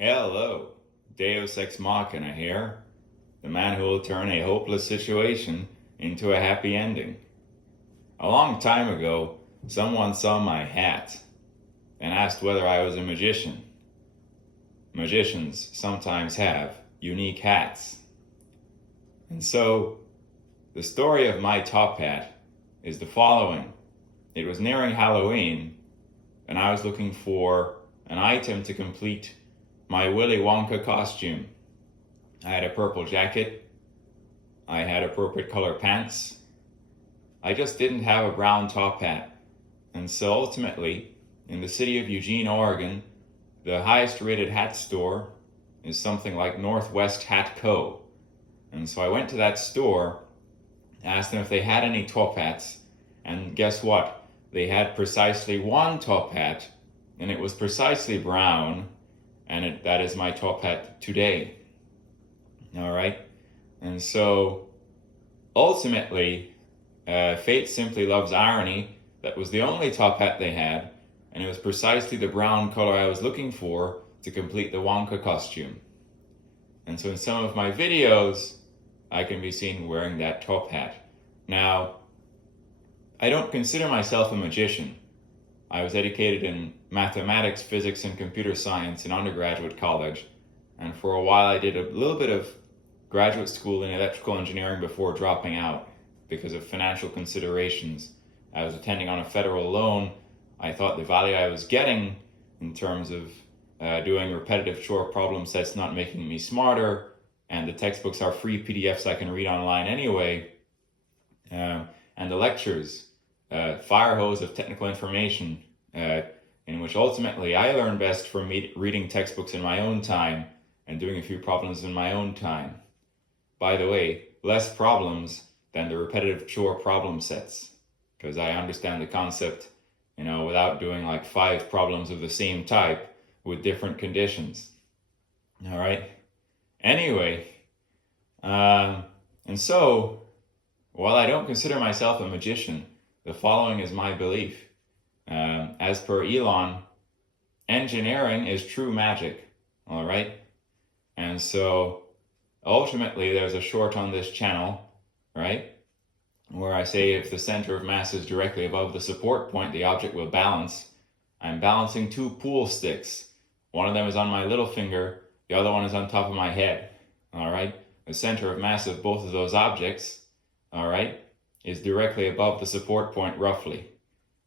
Hello, Deus Ex Machina here, the man who will turn a hopeless situation into a happy ending. A long time ago, someone saw my hat and asked whether I was a magician. Magicians sometimes have unique hats. And so, the story of my top hat is the following. It was nearing Halloween, and I was looking for an item to complete my Willy Wonka costume. I had a purple jacket. I had appropriate color pants. I just didn't have a brown top hat. And so ultimately, in the city of Eugene, Oregon, the highest rated hat store is something like Northwest Hat Co. And so I went to that store, asked them if they had any top hats, and guess what? They had precisely one top hat, and it was precisely brown, and that is my top hat today. All right? And so ultimately, fate simply loves irony. That was the only top hat they had, and it was precisely the brown color I was looking for to complete the Wonka costume. And so in some of my videos, I can be seen wearing that top hat. Now, I don't consider myself a magician. I was educated in mathematics, physics, and computer science in undergraduate college, and for a while I did a little bit of graduate school in electrical engineering before dropping out because of financial considerations. I was attending on a federal loan. I thought the value I was getting in terms of doing repetitive chore problem sets not making me smarter, and the textbooks are free PDFs I can read online anyway, and the lectures, fire hose of technical information, in which ultimately I learn best from reading textbooks in my own time and doing a few problems in my own time. By the way, less problems than the repetitive chore problem sets, because I understand the concept, without doing like 5 problems of the same type with different conditions. All right. Anyway, and so while I don't consider myself a magician, the following is my belief. As per Elon, engineering is true magic. All right. And so ultimately, there's a short on this channel, right, where I say if the center of mass is directly above the support point, the object will balance. I'm balancing 2 pool sticks. One of them is on my little finger, the other one is on top of my head. All right. The center of mass of both of those objects, all right, is directly above the support point roughly.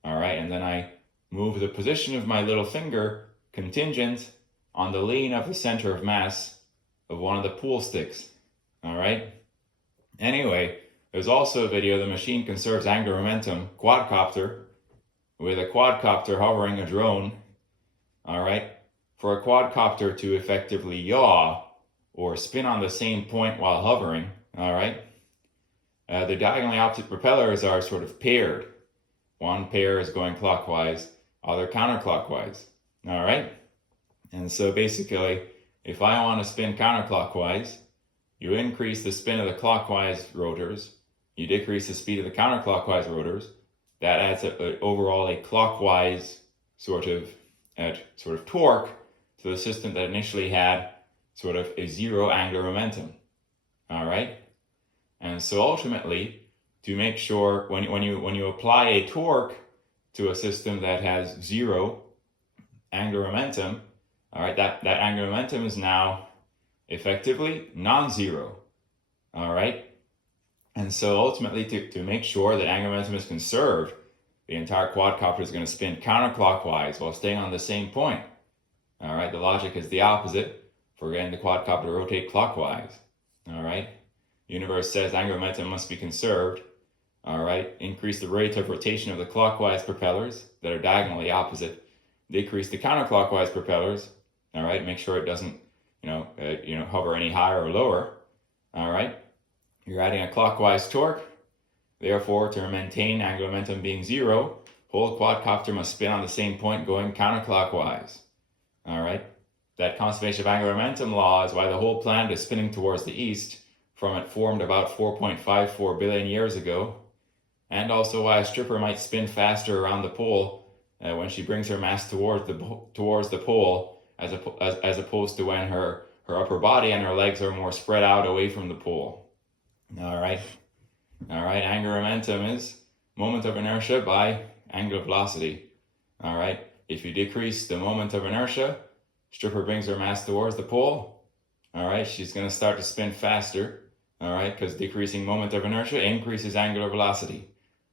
All right. And then I move the position of my little finger contingent on the lean of the center of mass of one of the pool sticks. All right. Anyway, there's also a video, the machine conserves angular momentum, quadcopter, with a quadcopter hovering a drone. All right. For a quadcopter to effectively yaw or spin on the same point while hovering, all right, the diagonally opposite propellers are sort of paired. One pair is going clockwise, other counterclockwise. All right. And so basically, if I want to spin counterclockwise, you increase the spin of the clockwise rotors, you decrease the speed of the counterclockwise rotors. That adds overall a clockwise sort of torque to the system that initially had sort of a 0 angular momentum. All right. And so ultimately, to make sure when you apply a torque to a system that has 0 angular momentum, all right, that angular momentum is now effectively non-zero. All right. And so ultimately, to make sure that angular momentum is conserved, the entire quadcopter is going to spin counterclockwise while staying on the same point. All right. The logic is the opposite for getting the quadcopter to rotate clockwise. All right. The universe says angular momentum must be conserved. All right. Increase the rate of rotation of the clockwise propellers that are diagonally opposite. Decrease the counterclockwise propellers. All right. Make sure it doesn't, hover any higher or lower. All right. You're adding a clockwise torque. Therefore, to maintain angular momentum being 0, whole quadcopter must spin on the same point going counterclockwise. All right. That conservation of angular momentum law is why the whole planet is spinning towards the east from it formed about 4.54 billion years ago, and also why a stripper might spin faster around the pole when she brings her mass towards the pole as opposed to when her upper body and her legs are more spread out away from the pole. All right. Angular momentum is moment of inertia by angular velocity. All right. If you decrease the moment of inertia, stripper brings her mass towards the pole. All right. She's going to start to spin faster. All right. Because decreasing moment of inertia increases angular velocity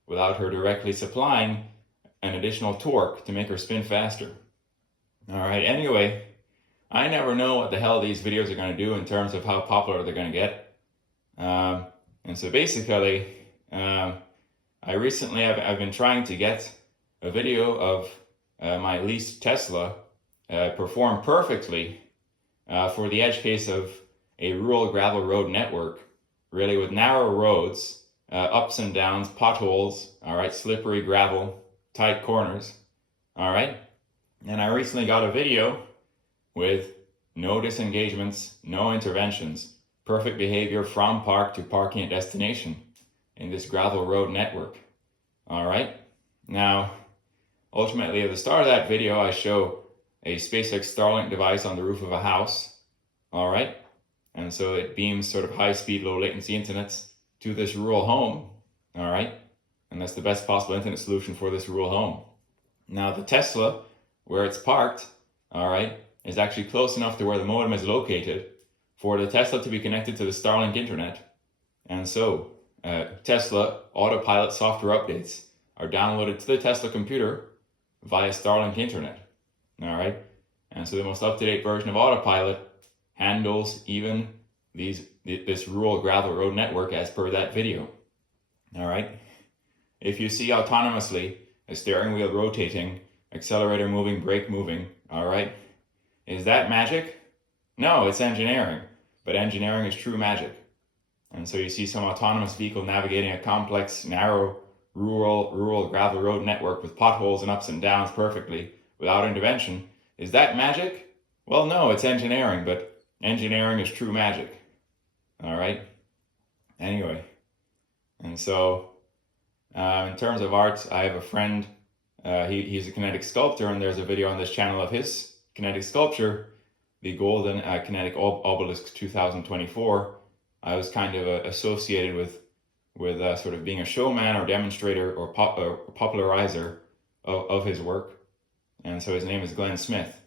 without her directly supplying an additional torque to make her spin faster. All right. Anyway, I never know what the hell these videos are going to do in terms of how popular they're going to get. And so basically, I recently I've been trying to get a video of my leased Tesla perform perfectly for the edge case of a rural gravel road network, really with narrow roads, ups and downs, potholes, all right, slippery gravel, tight corners, all right. And I recently got a video with no disengagements, no interventions, perfect behavior from park to parking at destination in this gravel road network. All right. Now, ultimately, at the start of that video, I show a SpaceX Starlink device on the roof of a house. All right. And so it beams sort of high-speed, low-latency internets to this rural home. All right. And that's the best possible internet solution for this rural home. Now, the Tesla, where it's parked, all right, is actually close enough to where the modem is located for the Tesla to be connected to the Starlink internet. And so Tesla autopilot software updates are downloaded to the Tesla computer via Starlink internet. All right. And so the most up-to-date version of autopilot handles even this rural gravel road network as per that video. All right. If you see autonomously a steering wheel rotating, accelerator moving, brake moving, all right, is that magic? No, it's engineering, but engineering is true magic. And so you see some autonomous vehicle navigating a complex, narrow, rural gravel road network with potholes and ups and downs perfectly without intervention. Is that magic? Well, no, it's engineering, but engineering is true magic. All right. Anyway, and so in terms of art, I have a friend. He's a kinetic sculptor, and there's a video on this channel of his kinetic sculpture, the Golden Kinetic Obelisk 2024. I was kind of associated with sort of being a showman or demonstrator or popularizer of his work. And so his name is Glenn Smith.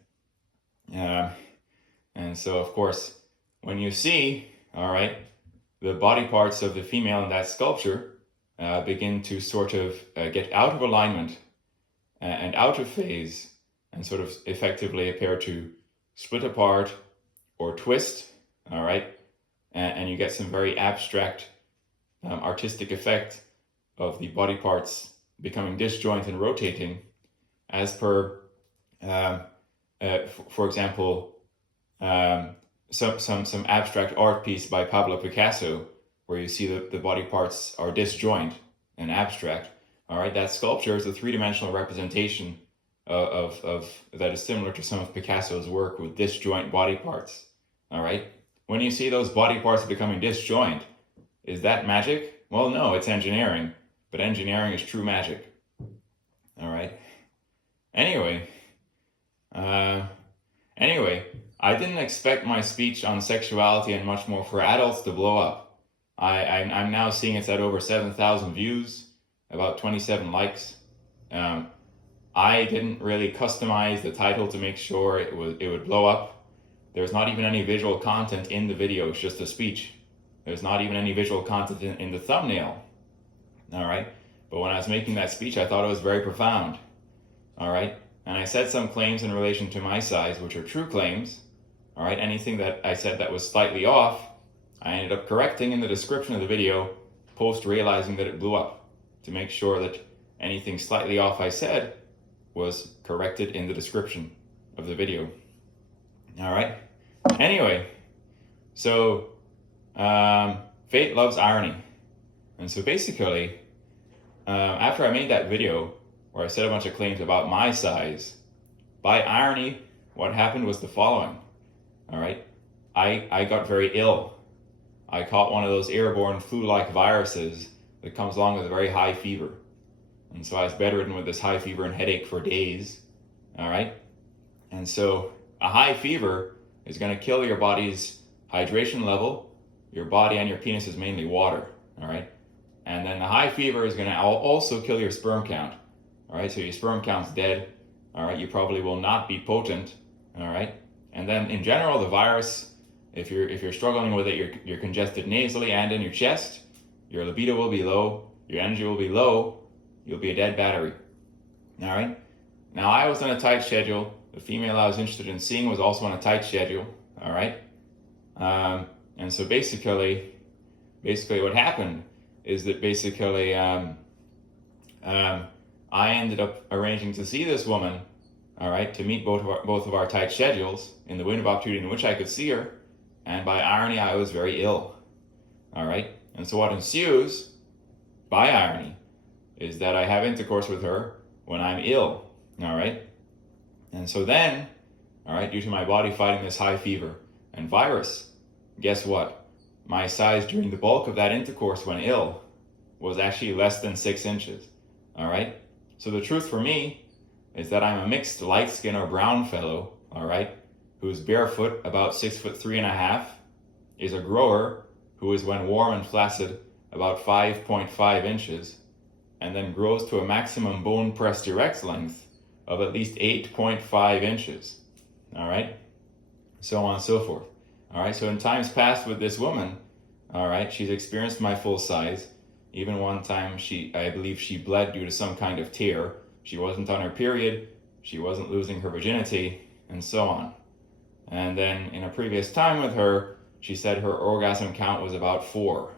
And so, of course, when you see, all right, the body parts of the female in that sculpture begin to sort of get out of alignment and out of phase and sort of effectively appear to split apart or twist, all right, and you get some very abstract artistic effect of the body parts becoming disjoint and rotating as per, for example, some abstract art piece by Pablo Picasso, where you see the body parts are disjoint and abstract. All right, that sculpture is a three-dimensional representation of that is similar to some of Picasso's work with disjoint body parts. All right, when you see those body parts becoming disjoint, is that magic? Well, no, it's engineering, but engineering is true magic. All right. Anyway, I didn't expect my speech on sexuality and much more for adults to blow up. I'm now seeing it's at over 7,000 views, about 27 likes. I didn't really customize the title to make sure it would blow up. There's not even any visual content in the video, it's just a speech. There's not even any visual content in the thumbnail. All right. But when I was making that speech, I thought it was very profound. All right. And I said some claims in relation to my size, which are true claims. All right. Anything that I said that was slightly off, I ended up correcting in the description of the video, post realizing that it blew up, to make sure that anything slightly off I said was corrected in the description of the video. All right. Anyway, so fate loves irony. And so basically, after I made that video where I said a bunch of claims about my size, by irony, what happened was the following. All right. I got very ill. I caught one of those airborne flu-like viruses that comes along with a very high fever. And so I was bedridden with this high fever and headache for days. All right. And so a high fever is going to kill your body's hydration level. Your body and your penis is mainly water, all right? And then the high fever is going to also kill your sperm count, all right? So your sperm count's dead, all right? You probably will not be potent, all right? And then in general, the virus, if you're struggling with it, you're congested nasally and in your chest, your libido will be low, your energy will be low, you'll be a dead battery, all right? Now, I was on a tight schedule. The female I was interested in seeing was also on a tight schedule, all right? And so basically what happened is that basically I ended up arranging to see this woman, all right, to meet both of our tight schedules in the window of opportunity in which I could see her, and by irony, I was very ill, all right? And so what ensues, by irony, is that I have intercourse with her when I'm ill, all right? And so then, all right, due to my body fighting this high fever and virus, guess what? My size during the bulk of that intercourse when ill was actually less than 6 inches, all right? So the truth for me is that I'm a mixed light skin or brown fellow, all right, who's barefoot, about 6'3.5", is a grower who is, when warm and flaccid, about 5.5 inches, and then grows to a maximum bone pressed erect length of at least 8.5 inches, all right? So on and so forth, all right? So in times past with this woman, all right, she's experienced my full size. Even one time, I believe she bled due to some kind of tear. She wasn't on her period, she wasn't losing her virginity, and so on. And then in a previous time with her, she said her orgasm count was about 4,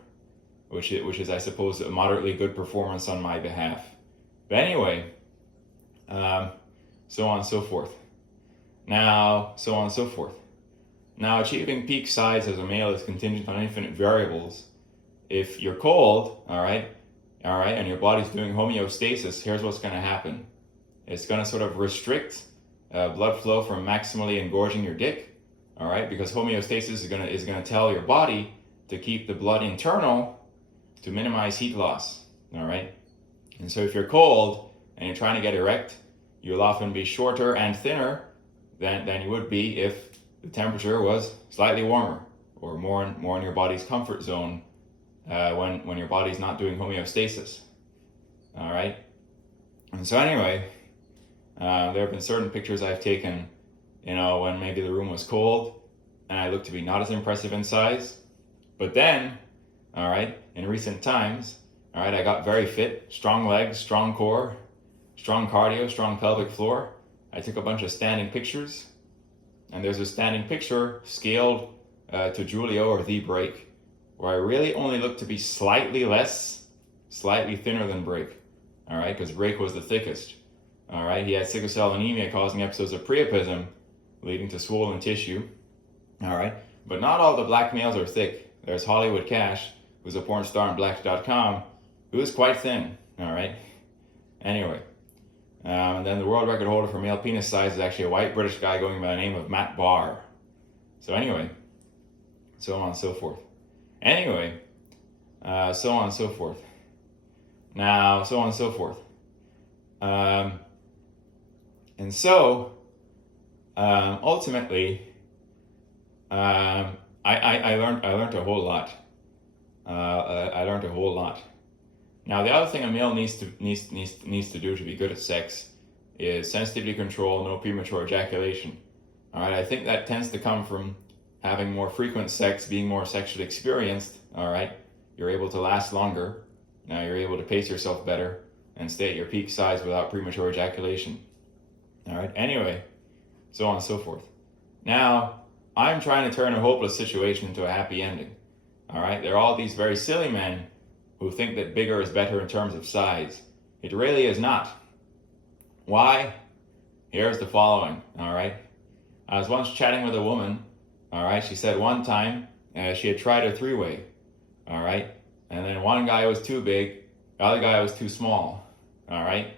which is, I suppose, a moderately good performance on my behalf. But anyway, so on and so forth. Now, achieving peak size as a male is contingent on infinite variables. If you're cold, all right, and your body's doing homeostasis, here's what's going to happen. It's going to sort of restrict blood flow from maximally engorging your dick, all right, because homeostasis is going to tell your body to keep the blood internal to minimize heat loss, all right? And so if you're cold and you're trying to get erect, you'll often be shorter and thinner than you would be if the temperature was slightly warmer or more in your body's comfort zone when your body's not doing homeostasis, all right? And so anyway, there have been certain pictures I've taken, when maybe the room was cold and I looked to be not as impressive in size. But then, all right, in recent times, all right, I got very fit, strong legs, strong core, strong cardio, strong pelvic floor. I took a bunch of standing pictures, and there's a standing picture scaled to Julio or the break, where I really only looked to be slightly thinner than break, all right, because break was the thickest, all right. He had sickle cell anemia causing episodes of priapism, leading to swollen tissue, all right. But not all the black males are thick. There's Hollywood Cash, who's a porn star on Black.com, who's quite thin, all right. Anyway, and then the world record holder for male penis size is actually a white British guy going by the name of Matt Barr. So anyway, so on and so forth. Anyway, so on and so forth. Now, so on and so forth. And so, ultimately, I learned a whole lot. I learned a whole lot. Now, the other thing a male needs to do to be good at sex is sensitivity control, no premature ejaculation. All right, I think that tends to come from having more frequent sex, being more sexually experienced. All right, you're able to last longer. Now you're able to pace yourself better and stay at your peak size without premature ejaculation. All right. Anyway, so on and so forth. Now, I'm trying to turn a hopeless situation into a happy ending. All right. There are all these very silly men who think that bigger is better in terms of size. It really is not. Why? Here's the following. All right. I was once chatting with a woman. All right. She said one time she had tried a 3-way. All right. And then one guy was too big, the other guy was too small. All right.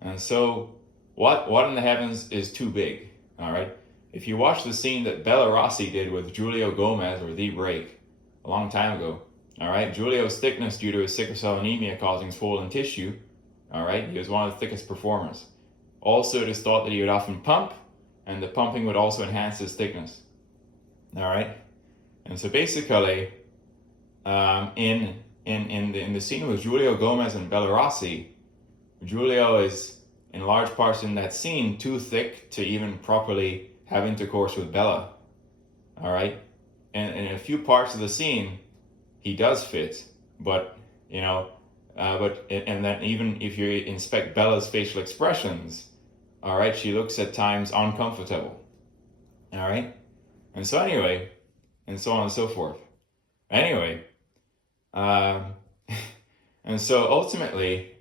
And so what in the heavens is too big? All right. If you watch the scene that Bella Rossi did with Julio Gomez or The Break a long time ago, all right, Julio's thickness due to his sickle cell anemia causing swollen tissue, all right, he was one of the thickest performers. Also, it is thought that he would often pump and the pumping would also enhance his thickness. All right, and so basically, in the scene with Giulio Gomez and Bella Rossi, Giulio is in large parts in that scene too thick to even properly have intercourse with Bella. All right, and in a few parts of the scene, he does fit, but and then even if you inspect Bella's facial expressions, all right, she looks at times uncomfortable. All right, and so anyway, and so on and so forth. Anyway, and so ultimately,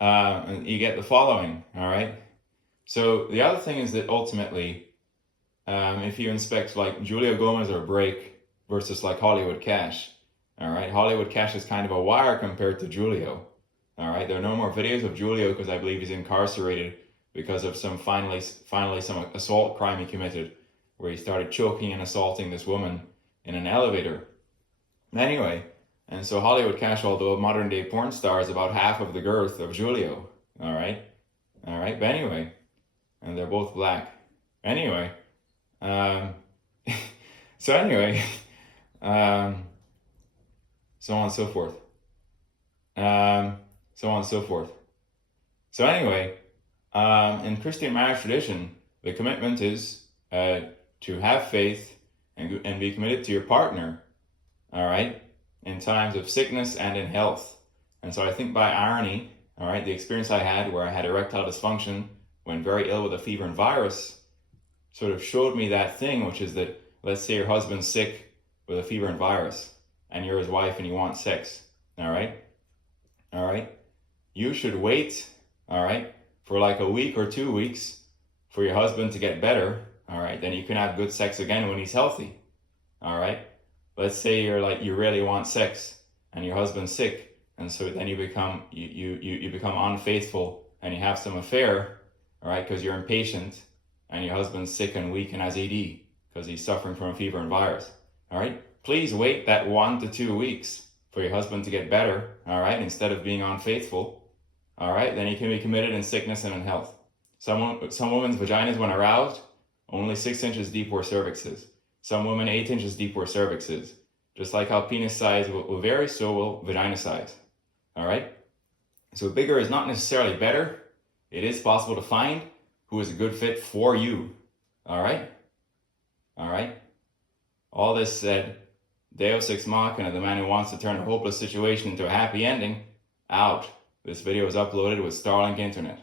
you get the following. All right. So the other thing is that ultimately, if you inspect like Giulio Gomez or Break versus like Hollywood Cash, all right, Hollywood Cash is kind of a wire compared to Giulio. All right, there are no more videos of Giulio because I believe he's incarcerated because of some finally some assault crime he committed, where he started choking and assaulting this woman in an elevator. Anyway, and so Hollywood Cash, although a modern day porn star, is about half of the girth of Giulio. All right, but anyway, and they're both black. Anyway, so anyway, so on and so forth. So on and so forth. So anyway, in Christian marriage tradition, the commitment is to have faith and be committed to your partner, all right, in times of sickness and in health. And so I think by irony, all right, the experience I had where I had erectile dysfunction when very ill with a fever and virus sort of showed me that thing, which is that, let's say your husband's sick with a fever and virus, and you're his wife and you want sex, all right, you should wait, all right, for like a week or 2 weeks for your husband to get better, all right, then you can have good sex again when he's healthy, all right. Let's say you really want sex and your husband's sick, and so then you become unfaithful and you have some affair, all right, because you're impatient and your husband's sick and weak and has ED because he's suffering from a fever and virus, all right. Please wait that 1 to 2 weeks for your husband to get better, all right, instead of being unfaithful, all right, then you can be committed in sickness and in health. Some women's vaginas, when aroused, only 6 inches deep where cervix is. Some women 8 inches deep where cervix is. Just like how penis size will vary, so will vagina size, all right? So bigger is not necessarily better. It is possible to find who is a good fit for you, all right? All right? All this said, Deus ex machina, the man who wants to turn a hopeless situation into a happy ending, out. This video is uploaded with Starlink Internet.